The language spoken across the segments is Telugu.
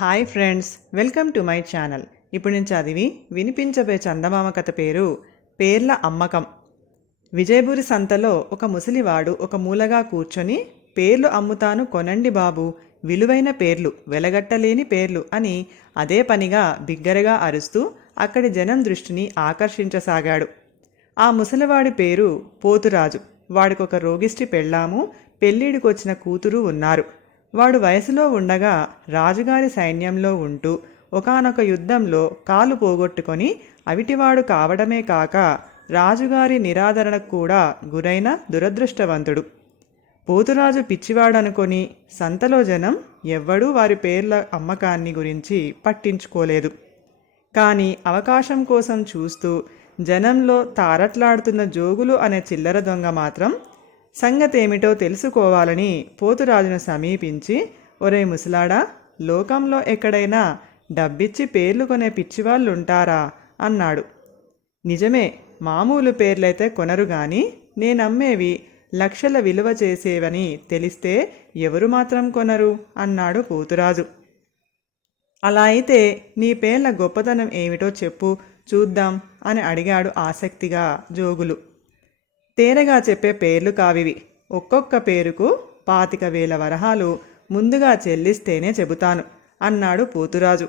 Hi friends welcome to my channel. ఇప్పుడు నేను చదివి వినిపించబోయే చందమామ కథ పేరు పేర్ల అమ్మకం. విజయపురి సంతలో ఒక ముసలివాడు ఒక మూలగా కూర్చొని పేర్లు అమ్ముతాను కొనండి బాబు విలువైన పేర్లు వెలగట్టలేని పేర్లు అని అదే పనిగా బిగ్గరగా అరుస్తూ అక్కడి జనం దృష్టిని ఆకర్షించసాగాడు. ఆ ముసలివాడి పేరు పోతురాజు. వాడికొక రోగిష్టి పెళ్ళాము పెళ్ళిడికొచ్చిన కూతురు ఉన్నారు. వాడు వయసులో ఉండగా రాజుగారి సైన్యంలో ఉంటూ ఒకానొక యుద్ధంలో కాలు పోగొట్టుకొని అవిటివాడు కావడమే కాక రాజుగారి నిరాదరణకు కూడా గురైన దురదృష్టవంతుడు. పోతురాజు పిచ్చివాడనుకొని సంతలో జనం ఎవ్వడూ వారి పేర్ల అమ్మకాన్ని గురించి పట్టించుకోలేదు. కానీ అవకాశం కోసం చూస్తూ జనంలో తారట్లాడుతున్న జోగులు అనే చిల్లర దొంగ మాత్రం సంగతేమిటో తెలుసుకోవాలని పోతురాజును సమీపించి ఒరే ముసలాడా లోకంలో ఎక్కడైనా డబ్బిచ్చి పేర్లు కొనే పిచ్చివాళ్ళు ఉంటారా అన్నాడు. నిజమే మామూలు పేర్లైతే కొనరు గాని నేనమ్మేవి లక్షల విలువ చేసేవని తెలిస్తే ఎవరు మాత్రం కొనరు? అన్నాడు పోతురాజు. అలా అయితే నీ పేర్ల గొప్పతనం ఏమిటో చెప్పు చూద్దాం అని అడిగాడు ఆసక్తిగా జోగులు. తేనెగా చెప్పే పేర్లు కావివి. ఒక్కొక్క పేరుకు పాతిక వేల వరహాలు ముందుగా చెల్లిస్తేనే చెబుతాను అన్నాడు పోతురాజు.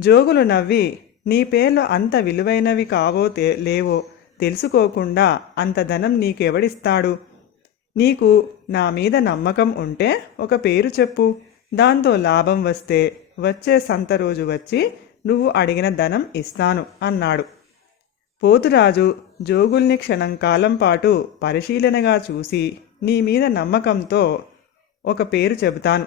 జోగులు నవ్వి నీ పేర్లు అంత విలువైనవి కావో లేవో తెలుసుకోకుండా అంత ధనం నీకెవడిస్తాడు? నీకు నా మీద నమ్మకం ఉంటే ఒక పేరు చెప్పు. దాంతో లాభం వస్తే వచ్చే సంత రోజు వచ్చి నువ్వు అడిగిన ధనం ఇస్తాను అన్నాడు. పోతురాజు జోగుల్ని క్షణం కాలం పాటు పరిశీలనగా చూసి నీ మీద నమ్మకంతో ఒక పేరు చెబుతాను.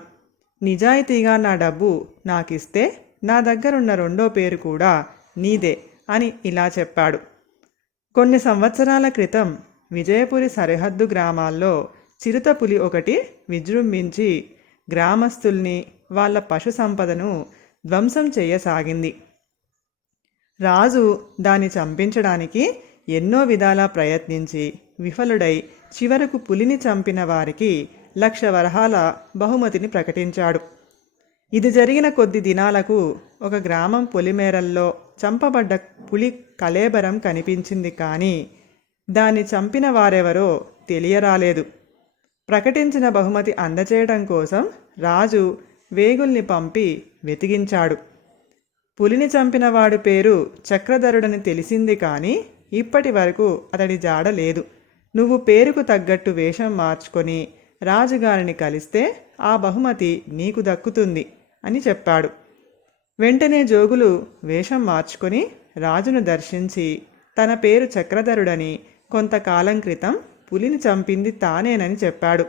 నిజాయితీగా నా డబ్బు నాకిస్తే నా దగ్గరున్న రెండో పేరు కూడా నీదే అని ఇలా చెప్పాడు. కొన్ని సంవత్సరాల క్రితం విజయపురి సరిహద్దు గ్రామాల్లో చిరుతపులి ఒకటి విజృంభించి గ్రామస్తుల్ని వాళ్ళ పశు సంపదను ధ్వంసం చేయసాగింది. రాజు దాన్ని చంపించడానికి ఎన్నో విధాలా ప్రయత్నించి విఫలుడై చివరకు పులిని చంపిన వారికి లక్ష వరహాల బహుమతిని ప్రకటించాడు. ఇది జరిగిన కొద్ది దినాలకు ఒక గ్రామం పొలిమేరల్లో చంపబడ్డ పులి కలేబరం కనిపించింది కానీ దాన్ని చంపిన వారెవరో తెలియరాలేదు. ప్రకటించిన బహుమతి అందచేయడం కోసం రాజు వేగుల్ని పంపి వెతికించాడు. పులిని చంపినవాడు పేరు చక్రధరుడని తెలిసింది కానీ ఇప్పటి వరకు అతడి జాడ లేదు. నువ్వు పేరుకు తగ్గట్టు వేషం మార్చుకొని రాజుగారిని కలిస్తే ఆ బహుమతి నీకు దక్కుతుంది అని చెప్పాడు. వెంటనే జోగులు వేషం మార్చుకొని రాజును దర్శించి తన పేరు చక్రధరుడని కొంతకాలం క్రితం పులిని చంపింది తానేనని చెప్పాడు.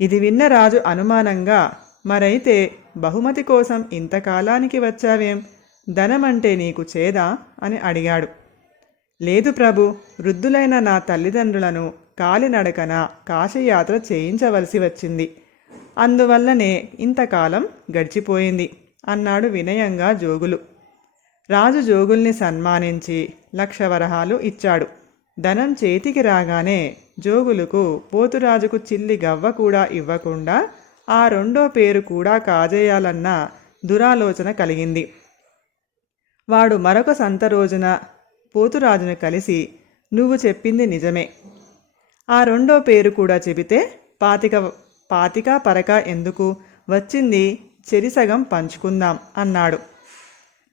ఇది విన్న రాజు అనుమానంగా మరైతే బహుమతి కోసం ఇంతకాలానికి వచ్చావేం? ధనమంటే నీకు చేదా? అని అడిగాడు. లేదు ప్రభు వృద్ధులైన నా తల్లిదండ్రులను కాలినడకన కాశీయాత్ర చేయించవలసి వచ్చింది. అందువల్లనే ఇంతకాలం గడిచిపోయింది అన్నాడు వినయంగా జోగులు. రాజు జోగుల్ని సన్మానించి లక్ష వరహాలు ఇచ్చాడు. ధనం చేతికి రాగానే జోగులకు పోతురాజుకు చిల్లి గవ్వ కూడా ఇవ్వకుండా ఆ రెండో పేరు కూడా కాజేయాలన్న దురాలోచన కలిగింది. వాడు మరొక సంత రోజున పోతురాజును కలిసి నువ్వు చెప్పింది నిజమే. ఆ రెండో పేరు కూడా చెబితే పాతిక పాతిక పరక ఎందుకు? వచ్చింది చెరిసగం పంచుకుందాం అన్నాడు.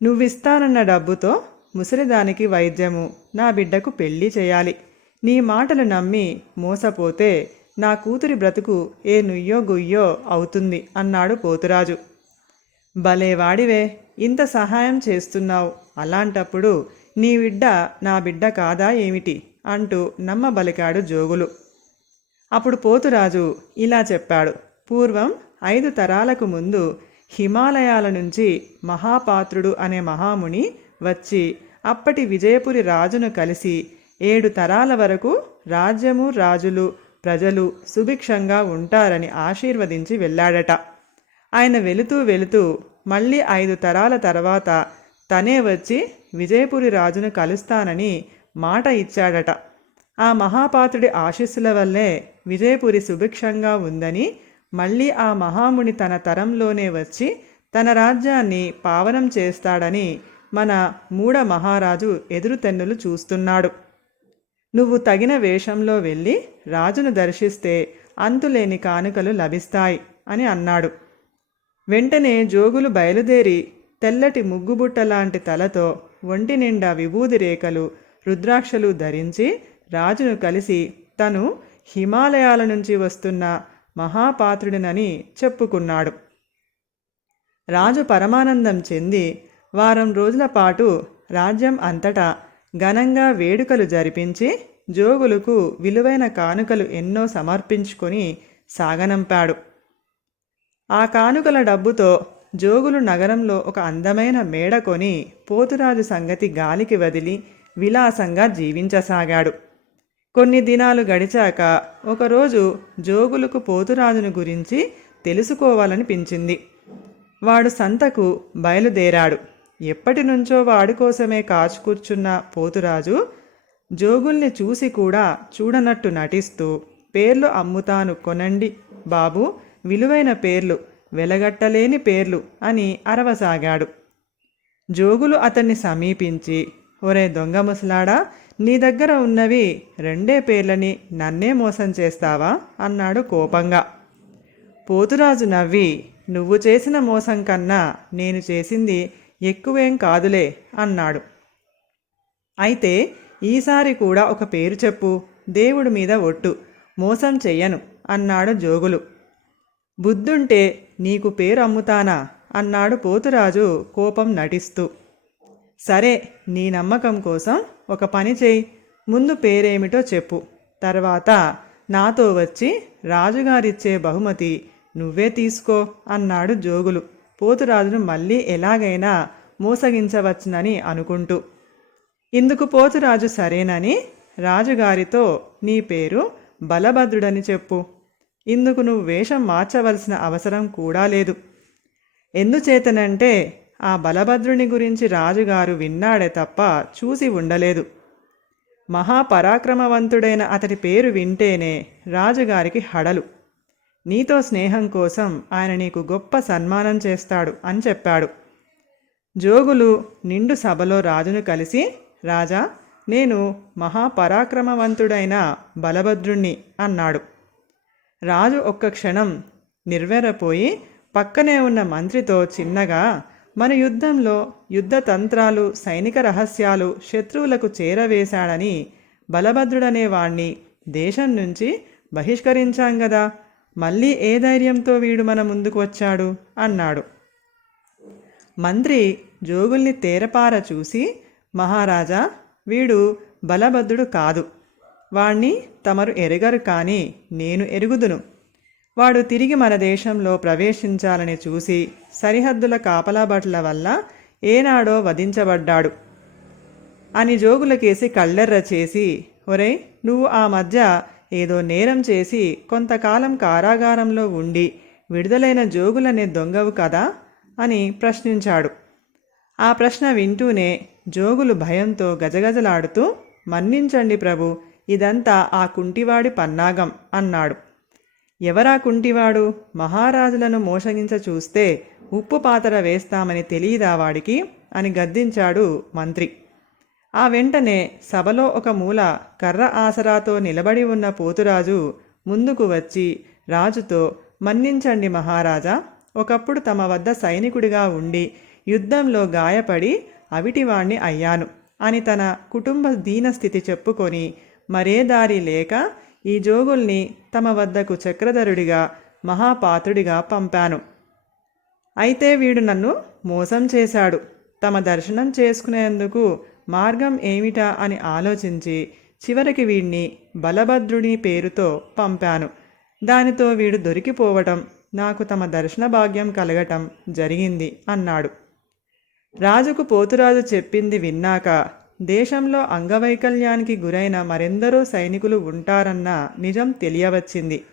నువ్విస్తానన్న డబ్బుతో ముసలిదానికి వైద్యము నా బిడ్డకు పెళ్ళి చేయాలి. నీ మాటలు నమ్మి మోసపోతే నా కూతురి బ్రతుకు ఏ నుయ్యో గుయ్యో అవుతుంది అన్నాడు పోతురాజు. భలే వాడివే ఇంత సహాయం చేస్తున్నావు. అలాంటప్పుడు నీ బిడ్డ నా బిడ్డ కాదా ఏమిటి? అంటూ నమ్మబలికాడు జోగులు. అప్పుడు పోతురాజు ఇలా చెప్పాడు. పూర్వం ఐదు తరాలకు ముందు హిమాలయాల నుంచి మహాపాత్రుడు అనే మహాముని వచ్చి అప్పటి విజయపురి రాజును కలిసి ఏడు తరాల వరకు రాజ్యము రాజులు ప్రజలు సుభిక్షంగా ఉంటారని ఆశీర్వదించి వెళ్ళాడట. ఆయన వెళుతూ వెళుతూ మళ్ళీ ఐదు తరాల తర్వాత తనే వచ్చి విజయపురి రాజును కలుస్తానని మాట ఇచ్చాడట. ఆ మహాపాత్రుడి ఆశీస్సుల వల్లే విజయపురి సుభిక్షంగా ఉందని మళ్ళీ ఆ మహాముని తన తరంలోనే వచ్చి తన రాజ్యాన్ని పావనం చేస్తాడని మన మూఢ మహారాజు ఎదురుతెన్నులు చూస్తున్నాడు. నువ్వు తగిన వేషంలో వెళ్ళి రాజును దర్శిస్తే అంతులేని కానుకలు లభిస్తాయి అని అన్నాడు. వెంటనే జోగులు బయలుదేరి తెల్లటి ముగ్గుబుట్ట లాంటి తలతో ఒంటి నిండా విభూది రేఖలు రుద్రాక్షలు ధరించి రాజును కలిసి తను హిమాలయాల నుంచి వస్తున్న మహాపాత్రుడినని చెప్పుకున్నాడు. రాజు పరమానందం చెంది వారం రోజుల పాటు రాజ్యం అంతటా ఘనంగా వేడుకలు జరిపించి జోగులకు విలువైన కానుకలు ఎన్నో సమర్పించుకొని సాగనంపాడు. ఆ కానుకల డబ్బుతో జోగులు నగరంలో ఒక అందమైన మేడ కొని పోతురాజు సంగతి గాలికి వదిలి విలాసంగా జీవించసాగాడు. కొన్ని దినాలు గడిచాక ఒకరోజు జోగులకు పోతురాజును గురించి తెలుసుకోవాలనిపించింది. వాడు సంతకు బయలుదేరాడు. ఎప్పటి నుంచో వాడి కోసమే కాచు కూర్చున్న పోతురాజు జోగుల్ని చూసి కూడా చూడనట్టు నటిస్తూ పేర్లు అమ్ముతాను కొనండి బాబు విలువైన పేర్లు వెలగట్టలేని పేర్లు అని అరవసాగాడు. జోగులు అతన్ని సమీపించి ఒరే దొంగ ముసలాడా నీ దగ్గర ఉన్నవి రెండే పేర్లని నన్నే మోసం చేస్తావా? అన్నాడు కోపంగా. పోతురాజు నవ్వి నువ్వు చేసిన మోసం కన్నా నేను చేసింది ఎక్కువేం కాదులే అన్నాడు. అయితే ఈసారి కూడా ఒక పేరు చెప్పు దేవుడి మీద ఒట్టు మోసం చెయ్యను అన్నాడు జోగులు. బుద్ధుంటే నీకు పేరు అమ్ముతానా అన్నాడు పోతురాజు కోపం నటిస్తూ. సరే నీ నమ్మకం కోసం ఒక పని చేయి ముందు పేరేమిటో చెప్పు. తర్వాత నాతో వచ్చి రాజుగారిచ్చే బహుమతి నువ్వే తీసుకో అన్నాడు జోగులు. పోతురాజును మళ్ళీ ఎలాగైనా మోసగించవచ్చునని అనుకుంటూ. ఇందుకు పోతురాజు సరేనని? రాజుగారితో నీ పేరు బలభద్రుడని చెప్పు. ఇందుకు నువ్వు వేషం మార్చవలసిన అవసరం కూడా లేదు. ఎందుచేతనంటే ఆ బలభద్రుని గురించి రాజుగారు విన్నాడే తప్ప చూసి ఉండలేదు. మహాపరాక్రమవంతుడైన అతడి పేరు వింటేనే రాజుగారికి హడలు. నీతో స్నేహం కోసం ఆయన నీకు గొప్ప సన్మానం చేస్తాడు అని చెప్పాడు. జోగులు నిండు సభలో రాజును కలిసి రాజా నేను మహాపరాక్రమవంతుడైన బలభద్రుణ్ణి అన్నాడు. రాజు ఒక్క క్షణం నిర్వెరపోయి పక్కనే ఉన్న మంత్రితో చిన్నగా మన యుద్ధంలో యుద్ధ తంత్రాలు సైనిక రహస్యాలు శత్రువులకు చేరవేశాడని బలభద్రుడనే వాణ్ణి దేశం నుంచి బహిష్కరించాం గదా! మళ్ళీ ఏ ధైర్యంతో వీడు మన ముందుకు వచ్చాడు? అన్నాడు. మంత్రి జోగుల్ని తేరపార చూసి మహారాజా వీడు బలభద్రుడు కాదు. వాణ్ణి తమరు ఎరగరు కానీ నేను ఎరుగుదును. వాడు తిరిగి మన దేశంలో ప్రవేశించాలని చూసి సరిహద్దుల కాపలాబట్ల వల్ల ఏనాడో వధించబడ్డాడు అని జోగులకేసి కళ్ళెర్ర చేసి ఒరేయ్ నువ్వు ఆ మధ్య ఏదో నేరం చేసి కొంతకాలం కారాగారంలో ఉండి విడుదలైన జోగులనే దొంగవు కదా? అని ప్రశ్నించాడు. ఆ ప్రశ్న వింటూనే జోగులు భయంతో గజగజలాడుతూ మన్నించండి ప్రభు ఇదంతా ఆ కుంటివాడి పన్నాగం అన్నాడు. ఎవరా కుంటివాడు? మహారాజులను మోసగించ చూస్తే ఉప్పు పాతర వేస్తామని తెలియదా వాడికి? అని గద్దించాడు మంత్రి. ఆ వెంటనే సభలో ఒక మూల కర్ర ఆసరాతో నిలబడి ఉన్న పోతురాజు ముందుకు వచ్చి రాజుతో మన్నించండి మహారాజా ఒకప్పుడు తమ వద్ద సైనికుడిగా ఉండి యుద్ధంలో గాయపడి అవిటివాణ్ణి అయ్యాను అని తన కుటుంబ దీనస్థితి చెప్పుకొని మరే దారి లేక ఈ జోగుల్ని తమ వద్దకు చక్రధరుడిగా మహాపాత్రుడిగా పంపాను. అయితే వీడు నన్ను మోసం చేశాడు. తమ దర్శనం చేసుకునేందుకు మార్గం ఏమిటా అని ఆలోచించి చివరికి వీడిని బలభద్రుని పేరుతో పంపాను. దానితో వీడు దొరికిపోవటం నాకు తమ దర్శన భాగ్యం కలగటం జరిగింది అన్నాడు. రాజుకు పోతురాజు చెప్పింది విన్నాక దేశంలో అంగవైకల్యానికి గురైన మరెందరో సైనికులు ఉంటారన్న నిజం తెలియవచ్చింది.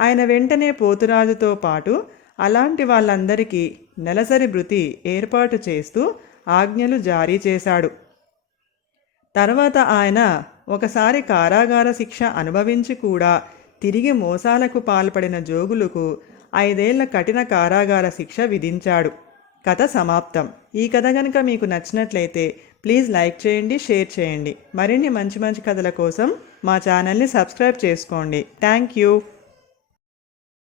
ఆయన వెంటనే పోతురాజుతో పాటు అలాంటి వాళ్ళందరికీ నెలసరి భృతి ఏర్పాటు చేస్తూ ఆజ్ఞలు జారీ చేశాడు. తర్వాత ఆయన ఒకసారి కారాగార శిక్ష అనుభవించి కూడా తిరిగి మోసాలకు పాల్పడిన జోగులకు ఐదేళ్ళ కఠిన కారాగార శిక్ష విధించాడు. కథ సమాప్తం. ఈ కథ కనుక మీకు నచ్చినట్లయితే ప్లీజ్ లైక్ చేయండి షేర్ చేయండి. మరిన్ని మంచి మంచి కథల కోసం మా ఛానల్ని సబ్స్క్రైబ్ చేసుకోండి. Thank you.